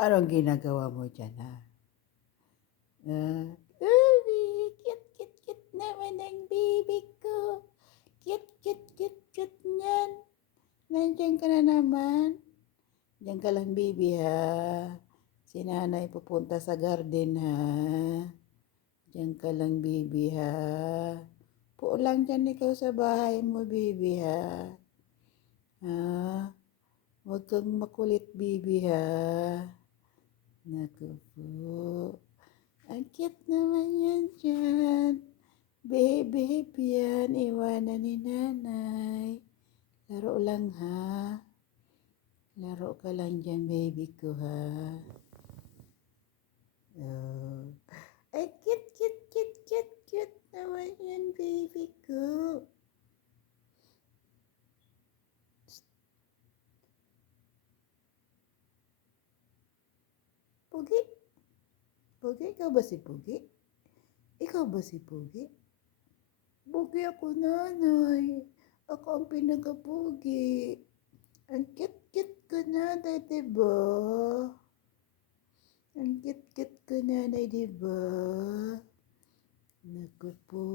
Anong ginagawa mo diyan, ha? Uy, cute, cute, cute naman ang baby ko. Cute, cute, cute, cute niyan. Nandiyan ka na naman. Diyan ka lang, baby, ha? Si nanay pupunta sa garden, ha? Diyan ka lang, baby, ha? Po lang dyan ikaw sa bahay mo, baby, ha? Ha? Huwag kang makulit, baby, ha? Naku po. Ang cute naman yan dyan. Baby, yan. Iwanan ni nanay. Laro lang, ha? Laro ka lang dyan, baby ko, ha? Oh. Ay, cute, cute, cute, cute, cute naman yan, baby ko. Pugi? Pugi? Ikaw ba si Pugi? Ikaw ba si Pugi? Pugi ako, nanay. Ako ang pinaka-pugi. Ang cute-cute ko, nanay, diba? Ang cute-cute ko, nanay, diba? Naku po.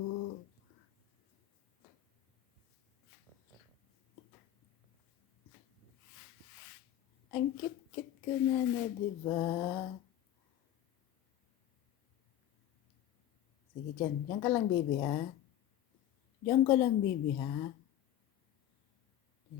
Ang cute-cute ko, nanay, diba? Sige, dyan. Dyan ka lang, baby, ha? Dyan ka lang, baby, ha?